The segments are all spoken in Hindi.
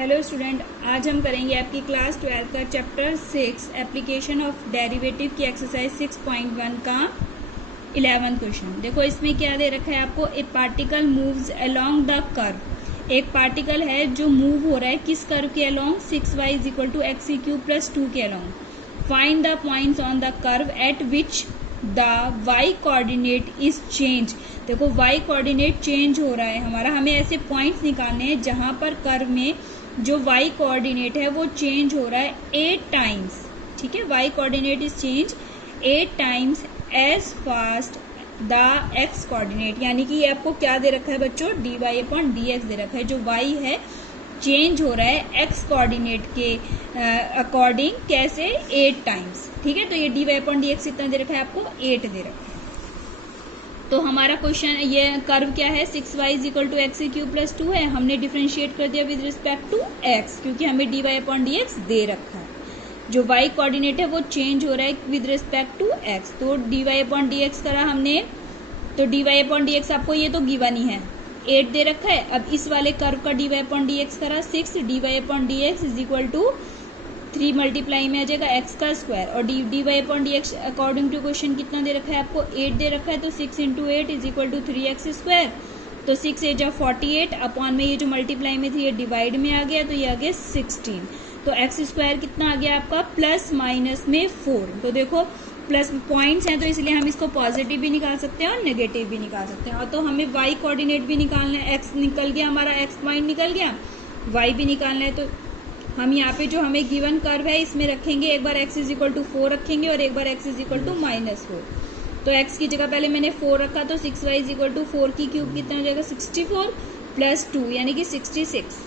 हेलो स्टूडेंट, आज हम करेंगे आपकी क्लास 12 का चैप्टर 6 एप्लीकेशन ऑफ डेरिवेटिव की एक्सरसाइज 6.1 का 11वां क्वेश्चन। देखो इसमें क्या दे रखा है आपको। ए particle moves along the curve. एक पार्टिकल है जो मूव हो रहा है किस कर्व के अलोंग, 6y = x³ + 2 के along. Find the points on the curve at which the y coordinate is change. देखो y कोऑर्डिनेट चेंज हो रहा है हमारा, हमें ऐसे पॉइंट्स निकालने हैं जहां पर कर्व में जो y कोऑर्डिनेट है वो चेंज हो रहा है 8 टाइम्स। ठीक है, y coordinate is change 8 times as fast the x coordinate. यानी कि आपको क्या दे रखा है बच्चों, dy/dx दे रखा है। जो y है चेंज हो रहा है x कोऑर्डिनेट के अकॉर्डिंग, कैसे, 8 टाइम्स। ठीक है, तो ये dy/dx कितना दे रखा है आपको, 8 दे रखा है। तो हमारा क्वेश्चन ये कर्व क्या है, 6y = x³ + 2 है। हमने डिफरेंशिएट कर दिया विद रिस्पेक्ट टू x, क्योंकि हमें dy/dx दे रखा है। जो y कोऑर्डिनेट है वो चेंज हो रहा है विद रिस्पेक्ट टू x, तो dy/dx करा हमने। तो dy/dx आपको ये तो गिवन ही है, 8 दे रखा है। अब इस वाले कर्व का dy/dx करा 6, dy/dx = 3 मल्टीप्लाई में आ जाएगा x² और dy/dx अकॉर्डिंग टू क्वेश्चन कितना दे रखा है आपको, 8 दे रखा है। तो 6 × 8 = 3x²। तो 6 8 जा 48 अपॉन में ये जो मल्टीप्लाई में थी ये डिवाइड में आ गया, तो ये आ गया 16। तो x² कितना आ गया आपका, प्लस माइनस में 4। तो देखो प्लस पॉइंट्स हैं तो इसलिए हम इसको पॉजिटिव भी निकाल सकते हैं और नेगेटिव भी निकाल सकते हैं। और तो हमें y कोऑर्डिनेट भी निकालना है, x निकल गया हमारा, x पॉइंट निकल गया, y भी निकालना है। तो हम यहाँ पे जो हमें गिवन कर्व है इसमें रखेंगे, एक बार x = 4 रखेंगे और एक बार x = -4। तो x की जगह पहले मैंने 4 रखा, तो 6y = 4 की क्यूब कितना हो जाएगा, 64 + 2 यानी कि 66।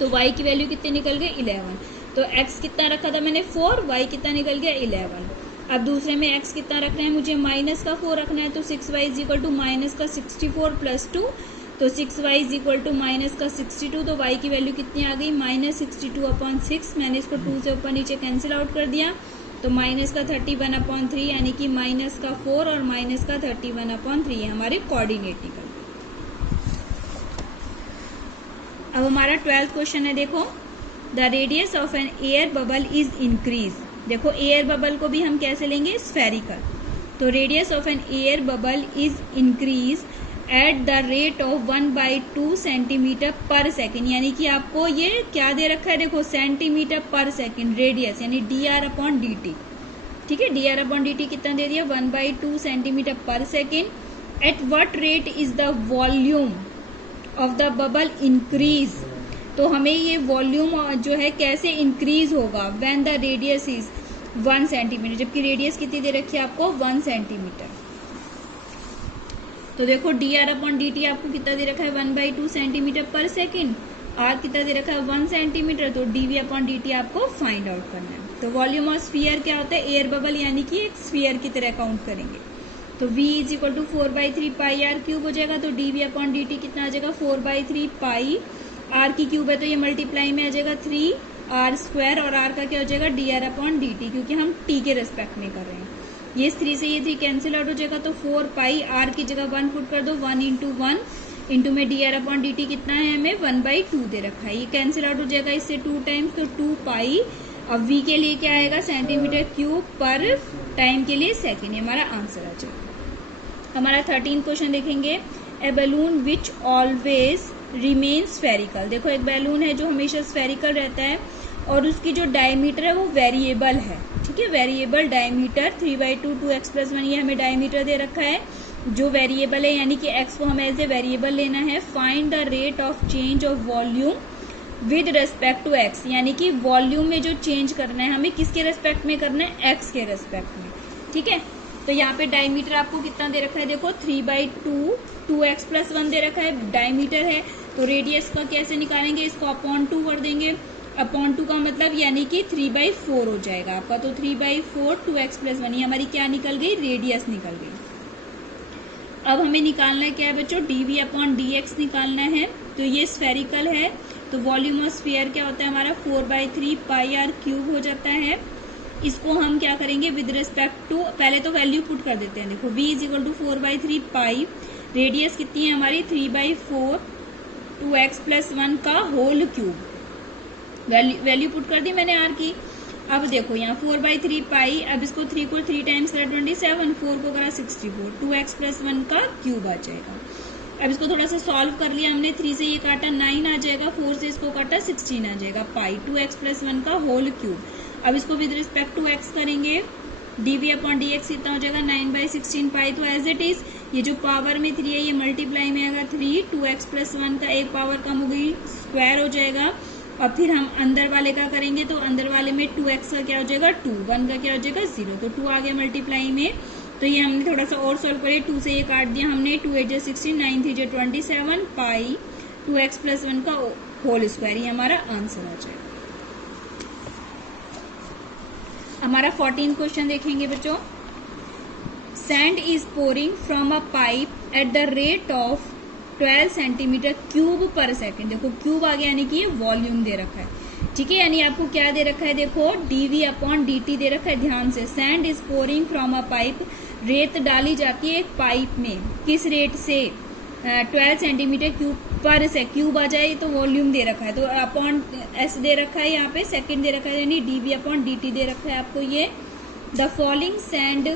तो y की वैल्यू कितनी निकल गई, 11। तो x कितना रखा था मैंने, 4, y कितना निकल गया, 11। अब दूसरे में x कितना रखना है मुझे, -4 रखना है। तो 6y = -64 + 2, तो 6y = -62। तो y की वैल्यू कितनी आ गई, -62/6। मैंने इसको 2 से ऊपर नीचे कैंसिल आउट कर दिया, तो -31/3 यानी कि -4 और -31/3 ये हमारे कोऑर्डिनेट निकल गए। अब हमारा 12th क्वेश्चन है, देखो the radius of an air bubble is increase. देखो एयर बबल को भी हम कैसे लेंगे, स्फेरिकल। तो radius of an air bubble is increase at the rate of 1/2 centimetre per second. यानी कि आपको ये क्या दे रखा है, देखो सेंटीमीटर पर सेकेंड रेडियस, यानी dr/dt। ठीक है, dr/dt कितना दे दिया, 1/2 centimetre per second. At what rate is the volume of the bubble increase. तो हमें ये वॉल्यूम जो है कैसे इंक्रीज होगा, when the radius is 1 centimetre, जबकि रेडियस कितनी दे रखी है आपको, 1 सेंटीमीटर। तो देखो dr/dt आपको कितना दे रखा है, 1/2 सेंटीमीटर पर सेकेंड। r कितना दे रखा है, 1 सेंटीमीटर। तो dv/dt आपको फाइंड आउट करना है। तो वॉल्यूम ऑफ स्फीयर क्या होता है, एयर बबल, यानी कि एक स्फीयर की तरह काउंट करेंगे। तो v = 4/3 πr³ हो जाएगा। तो dv/dt कितना आ जाएगा, 4/3 पाई, r की क्यूब है तो ये मल्टीप्लाई में आ जाएगा 3r² और r का क्या हो जाएगा, dr/dt, क्योंकि हम t के रेस्पेक्ट में कर रहे हैं। ये 3 से ये 3 कैंसिल आउट हो जाएगा, तो 4 पाई, r की जगह 1 पुट कर दो, 1 × 1 इंटू में dr/dt कितना है, हमें 1/2 दे रखा है। ये कैंसिल आउट हो जाएगा इससे 2 टाइम्स, तो 2 पाई। अब v के लिए क्या आएगा, सेंटीमीटर क्यूब पर टाइम के लिए सेकेंड, ये हमारा आंसर आ जाएगा। हमारा 13 क्वेश्चन देखेंगे, a balloon which always remain spherical. देखो एक बैलून है जो हमेशा स्फेरिकल रहता है और उसकी जो डायमीटर है वो वेरिएबल है। ठीक है, वेरिएबल डायमीटर 3/2 2x + 1 ये हमें डायमीटर दे रखा है जो वेरिएबल है, यानी कि x को हमें एज ए वेरिएबल लेना है। Find the rate of change of volume with respect to x। यानी कि वॉल्यूम में जो चेंज करना है हमें किसके रेस्पेक्ट में करना है, x के रेस्पेक्ट में। ठीक है, तो यहाँ पे डायमीटर आपको कितना दे रखा है, देखो 3/2 2x + 1 दे रखा है, डायमीटर है। तो रेडियस का कैसे निकालेंगे, इसको अपॉन 2 कर देंगे। अपॉन 2 का मतलब यानी कि 3/4 हो जाएगा आपका। तो 3/4 2x + 1 ये हमारी क्या निकल गई, रेडियस निकल गई। अब हमें निकालना है क्या है बच्चों, dv/dx निकालना है। तो ये स्फेरिकल है, तो वॉल्यूम ऑफ स्फीयर क्या होता है हमारा, 4/3 πr³ हो जाता है। इसको हम क्या करेंगे, विद रिस्पेक्ट टू, पहले तो वैल्यू पुट कर देते हैं। देखो v = 4/3 पाई, रेडियस कितनी है हमारी, 3/4 2x + 1 का होल क्यूब। वैल्यू पुट कर दी मैंने आर की। अब देखो यहाँ 4/3 पाई, अब इसको 3 को 3 टाइम्स करा 27, 4 को करा 64, 2x + 1 का क्यूब आ जाएगा। अब इसको थोड़ा सा सॉल्व कर लिया हमने, 3 से ये काटा 9 आ जाएगा, 4 से इसको काटा 16 आ जाएगा, पाई 2x + 1 का होल क्यूब। अब इसको विद रिस्पेक्ट टू x करेंगे, dv/dx कितना हो जाएगा 9/16 पाई। तो एज इट इज ये जो पावर में 3 है ये मल्टीप्लाई में अगर 3, 2x + 1 का एक पावर कम हो गई, स्क्वायर हो जाएगा। और फिर हम अंदर वाले का करेंगे तो अंदर वाले में 2x का क्या हो जाएगा 2, 1 का क्या हो जाएगा 0, तो 2 आ गया मल्टीप्लाई में। तो ये हमने थोड़ा सा और सॉल्व करे, 2 से ये काट दिया हमने, 2 8 16, 9 3 27 पाई 2x + 1 का होल स्क्वायर, ये हमारा आंसर आ जाएगा। हमारा 14 क्वेश्चन देखेंगे बच्चों। Sand is pouring from a pipe eight the rate of 12 centimetre cube पर सेकेंड। देखो क्यूब आ गया यानी कि ये वॉल्यूम दे रखा है, ठीक है, यानी आपको क्या दे रखा है, देखो dv/dt दे रखा है, ध्यान से। Sand is pouring from a pipe, रेत डाली जाती है एक पाइप में, किस रेट से 12 सेंटीमीटर क्यूब पर से, क्यूब आ जाए तो वॉल्यूम दे रखा है, तो अपॉन एस दे रखा है, यहाँ पे सेकेंड दे रखा है, यानी dv/dt दे रखा है आपको ये। The following sand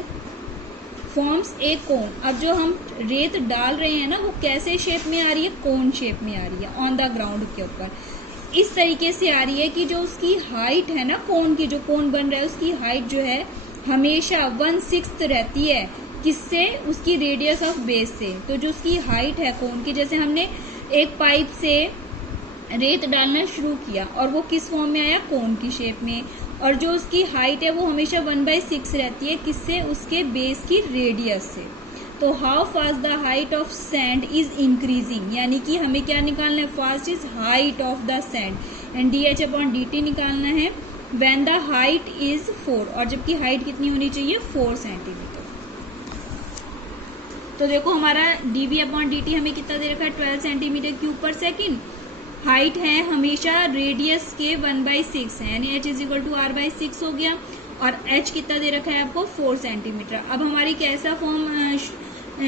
forms a cone. अब जो हम रेत डाल रहे हैं ना वो कैसे शेप में आ रही है, कोन शेप में आ रही है, ऑन द ग्राउंड के ऊपर इस तरीके से आ रही है कि जो उसकी हाइट है ना, कोन की जो कोन बन रहा है उसकी हाइट जो है हमेशा 1/6 रहती है, किससे, उसकी रेडियस ऑफ बेस से। तो जो उसकी हाइट है कोन की, जैसे हमने एक पाइप से रेत डालना शुरू किया और वो किस फॉर्म में आया, कोन की शेप में, और जो उसकी हाइट है वो हमेशा 1/6 रहती है, किससे, उसके बेस की रेडियस से। तो how fast the height of sand is increasing, यानी कि हमें क्या निकालना है, fast is height of the sand, and dh/dt निकालना है। व्हेन द हाइट इज 4, और जबकि हाइट कितनी होनी चाहिए 4 सेंटीमीटर। तो देखो हमारा dv/dt हमें कितना दे रखा है 12 सेंटीमीटर क्यूब पर सेकेंड, हाइट है हमेशा रेडियस के 1/6 है, यानी h = r/6 हो गया, और h कितना दे रखा है आपको 4 सेंटीमीटर। अब हमारी कैसा फॉर्म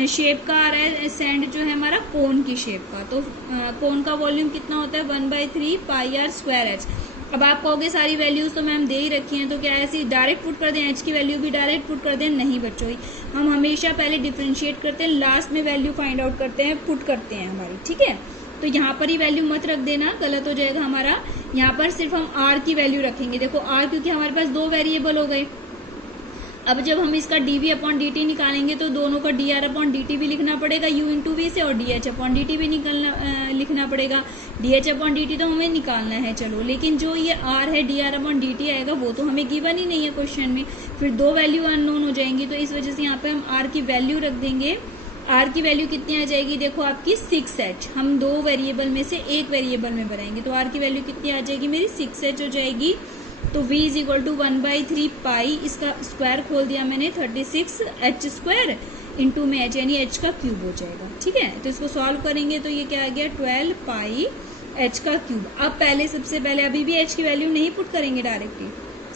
शेप का आ रहा है, सैंड जो है हमारा कोन की शेप का, तो कोन का वॉल्यूम कितना होता है 1/3 पाई r स्क्वायर h। अब आप कहोगे सारी वैल्यूज तो मैम दे ही रखी हैं, तो क्या ऐसी डायरेक्ट पुट कर दें, h की वैल्यू भी डायरेक्ट पुट कर दें, नहीं बच्चों, हम हमेशा पहले डिफ्रेंशिएट करते हैं, लास्ट में वैल्यू फाइंड आउट करते हैं, पुट करते हैं हमारी, ठीक है। तो यहाँ पर ही वैल्यू मत रख देना, गलत हो जाएगा हमारा। यहाँ पर सिर्फ हम r की वैल्यू रखेंगे, देखो r क्योंकि हमारे पास 2 वेरिएबल हो गए। अब जब हम इसका dv/dt निकालेंगे तो दोनों का dr/dt भी लिखना पड़ेगा u × v से, और dh/dt भी लिखना पड़ेगा। dh/dt तो हमें निकालना है, चलो, लेकिन जो ये r है dr/dt आएगा वो तो हमें गिवन ही नहीं है क्वेश्चन में, फिर 2 वैल्यू अननोन हो जाएंगी, तो इस वजह से यहाँ पे हम r की वैल्यू रख देंगे। r की वैल्यू कितनी आ जाएगी, देखो आपकी 6h, हम 2 वेरिएबल में से एक वेरिएबल में बनाएंगे, तो r की वैल्यू कितनी आ जाएगी मेरी 6h हो जाएगी। तो v = 1/3 पाई, इसका स्क्वायर खोल दिया मैंने 36h² इंटू में h, यानी h का क्यूब हो जाएगा, ठीक है। तो इसको सॉल्व करेंगे तो ये क्या आ गया 12 पाई h का क्यूब। अब सबसे पहले अभी भी h की वैल्यू नहीं पुट करेंगे डायरेक्टली,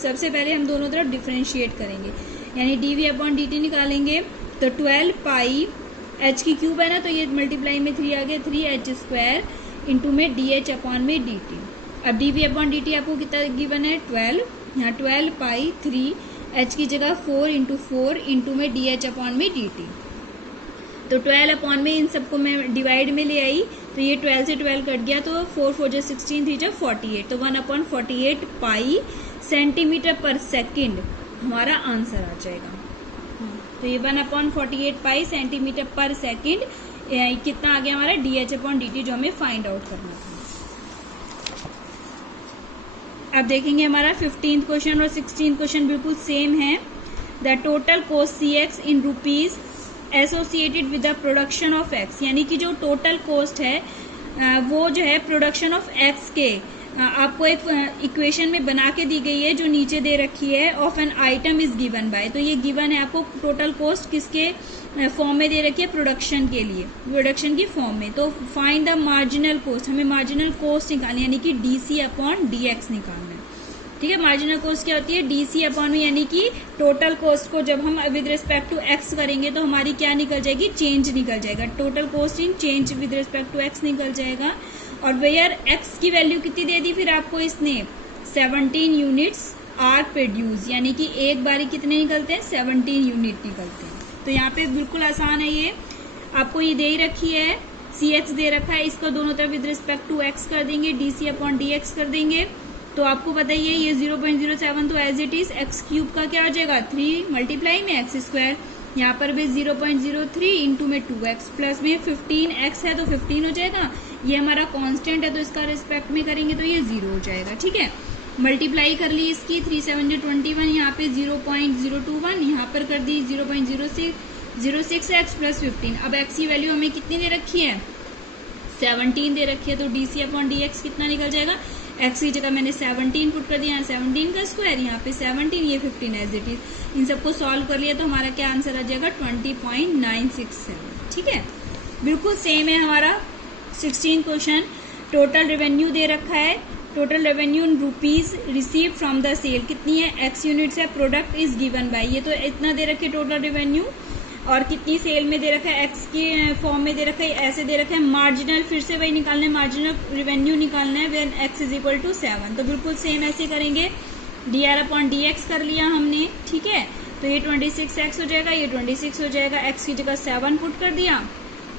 सबसे पहले हम दोनों तरफ डिफ्रेंशिएट करेंगे, यानी dv/dt निकालेंगे तो 12 पाई h की क्यूब है ना, तो ये मल्टीप्लाई में 3 आ गया, 3h² इंटू में dh/dt। अब dv/dt आपको कितना गिवन है 12, यहाँ 12 पाई 3 h की जगह 4 × 4 इंटू में dh/dt। तो 12 में इन सबको मैं डिवाइड में ले आई, तो ये 12 से 12 कट गया, तो 4 4 जा 16, 3 जा 48, तो 1/48 पाई सेंटीमीटर पर सेकेंड हमारा आंसर आ जाएगा। तो ये 1/48 पाई सेंटीमीटर पर सेकेंड कितना आ गया हमारा dh/dt, जो हमें फाइंड आउट करना था। अब देखेंगे हमारा 15th क्वेश्चन और 16th क्वेश्चन बिल्कुल सेम है। The total cost CX in rupees associated with the production of X, यानी कि जो टोटल कॉस्ट है वो जो है प्रोडक्शन ऑफ X के आपको एक इक्वेशन में बना के दी गई है, जो नीचे दे रखी है, of an item is given bye. तो ये गिवन है आपको टोटल कॉस्ट किसके फॉर्म में दे रखी है, प्रोडक्शन के लिए, प्रोडक्शन की फॉर्म में। तो फाइंड द मार्जिनल कॉस्ट, हमें मार्जिनल कॉस्ट निकालनी, यानी कि DC/dx निकालना है, ठीक है। मार्जिनल कॉस्ट क्या होती है, DC/, यानी कि टोटल कॉस्ट को जब हम विद रिस्पेक्ट टू x करेंगे तो हमारी क्या निकल जाएगी, चेंज निकल जाएगा, total cost in change with respect to x निकल जाएगा। और वेयर x की वैल्यू कितनी दे दी फिर आपको इसने 17 यूनिट्स आर प्रोड्यूस, यानी कि एक बारी कितने निकलते हैं, 17 यूनिट निकलते हैं। तो यहाँ पे बिल्कुल आसान है, ये आपको ये दे ही रखी है, सी एक्स दे रखा है, इसको दोनों तरफ विद रिस्पेक्ट टू एक्स कर देंगे, D C upon D X कर देंगे। तो आपको बताइए ये 0.07 तो as it is X cube का क्या हो जाएगा, 3 मल्टीप्लाई में एक्स स्क्वायर, यहाँ पर भी 0.03 इंटू में 2x प्लस में 15x है तो 15 हो जाएगा। ये हमारा कांस्टेंट है तो इसका रिस्पेक्ट में करेंगे तो ये 0 हो जाएगा, ठीक है। मल्टीप्लाई कर ली इसकी, 3 7 21, यहाँ पे 0.021, यहाँ पर कर दी 0.06x प्लस 15। अब x की वैल्यू हमें कितनी दे रखी है, 17 दे रखी है, तो D C upon D X कितना निकल जाएगा, x की जगह मैंने 17 पुट कर दिया, यहाँ 17 का स्क्वायर, यहाँ पे 17, ये 15 एज इट इज। इन सबको सॉल्व कर लिया तो हमारा क्या आंसर आ जाएगा, 20.967, ठीक है। बिल्कुल सेम है हमारा 16 क्वेश्चन। टोटल रेवेन्यू दे रखा है, total revenue in rupees receive from the sale कितनी है, x यूनिट्स है, प्रोडक्ट इज गिवन बाय, ये तो इतना दे रखे टोटल रेवेन्यू, और कितनी सेल में दे रखा है, एक्स के फॉर्म में दे रखा है, ऐसे दे रखा है। मार्जिनल फिर से वही निकालना है, मार्जिनल रेवेन्यू निकालना है when X is equal to 7। तो बिल्कुल सेम ऐसे करेंगे, D R upon D X कर लिया हमने, ठीक है। तो ये 26x हो जाएगा, ये 26 हो जाएगा, एक्स की जगह 7 पुट कर दिया,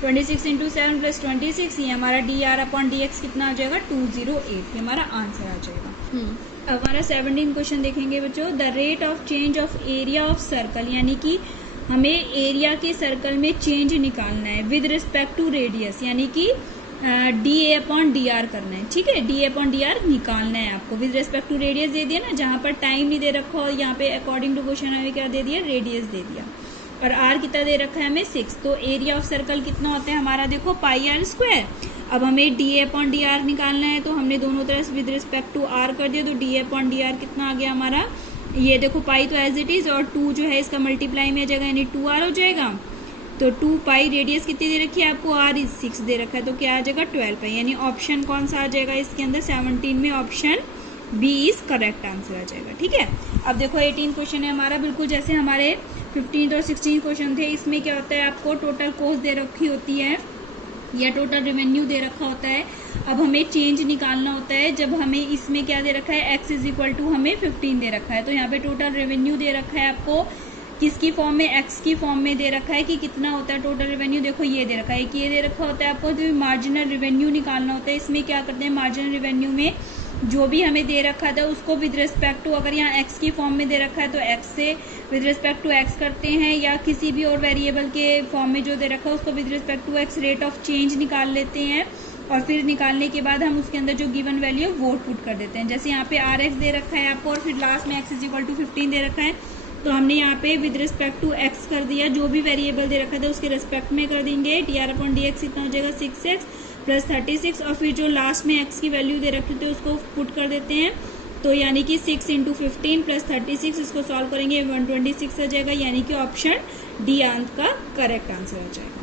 26 इंटू 7 प्लस 26, ये हमारा D R upon D X कितना आ जाएगा, 208, ये हमारा आंसर आ जाएगा। अब हमारा 17 क्वेश्चन देखेंगे बच्चों। The rate of change of area of circle, यानी कि हमें एरिया के सर्कल में चेंज निकालना है विद रिस्पेक्ट टू रेडियस, यानी कि D A upon D are करना है, ठीक है। D A upon D R निकालना है आपको, विद रिस्पेक्ट टू रेडियस दे दिया ना, जहां पर टाइम नहीं दे रखा और यहाँ पे अकॉर्डिंग टू क्वेश्चन हमें क्या दे दिया, रेडियस दे दिया, और आर कितना दे रखा है हमें 6। तो एरिया ऑफ सर्कल कितना होता है हमारा, देखो पाई आर स्क्वायर। अब हमें D A upon D R निकालना है, तो हमने दोनों तरफ विद रिस्पेक्ट टू आर कर दिया, तो D A upon D are कितना आ गया हमारा, ये देखो पाई तो एज इट इज, और 2 जो है इसका मल्टीप्लाई में आ जाएगा, यानी 2r हो जाएगा। तो 2 पाई, रेडियस कितनी दे रखी है आपको, r इज 6 दे रखा है, तो क्या आ जाएगा 12 पाई, यानी ऑप्शन कौन सा आ जाएगा इसके अंदर, 17 में option B is correct answer आ जाएगा, ठीक है। अब देखो 18 क्वेश्चन है हमारा, बिल्कुल जैसे हमारे 15 और 16 क्वेश्चन थे। इसमें क्या होता है, आपको टोटल कॉस्ट दे रखी होती है या टोटल रेवेन्यू दे रखा होता है। अब हमें चेंज निकालना होता है, जब हमें इसमें क्या दे रखा है, x इज इक्वल टू हमें 15 दे रखा है, तो यहाँ पे टोटल रेवेन्यू दे रखा है आपको किसकी फॉर्म में, x की फॉर्म में दे रखा है कि कितना होता है टोटल रेवेन्यू। देखो ये दे रखा है कि ये दे रखा होता है आपको, जो मार्जिनल रेवेन्यू निकालना होता है। इसमें क्या करते हैं, मार्जिनल रेवेन्यू में जो भी हमें दे रखा था उसको विद रिस्पेक्ट टू, अगर यहाँ x की फॉर्म में दे रखा है तो x से विद रिस्पेक्ट टू x करते हैं, या किसी भी और वेरिएबल के फॉर्म में जो दे रखा है उसको with respect to x rate of change निकाल लेते हैं, और फिर निकालने के बाद हम उसके अंदर जो गिवन वैल्यू वो पुट कर देते हैं। जैसे यहाँ पे आर एक्स दे रखा है आपको, और फिर लास्ट में x इज इक्वल टू 15 दे रखा है, तो हमने यहाँ पे विद रिस्पेक्ट टू x कर दिया, जो भी वेरिएबल दे रखा था उसके रिस्पेक्ट में कर देंगे। D R upon D X कितना हो जाएगा, 6x प्लस 36, और फिर जो लास्ट में x की वैल्यू दे रखी थी उसको पुट कर देते हैं, तो यानी कि 6 इंटू 15 प्लस 36, इसको सॉल्व करेंगे 126 आ जाएगा, यानी कि ऑप्शन डी का करेक्ट आंसर आ जाएगा।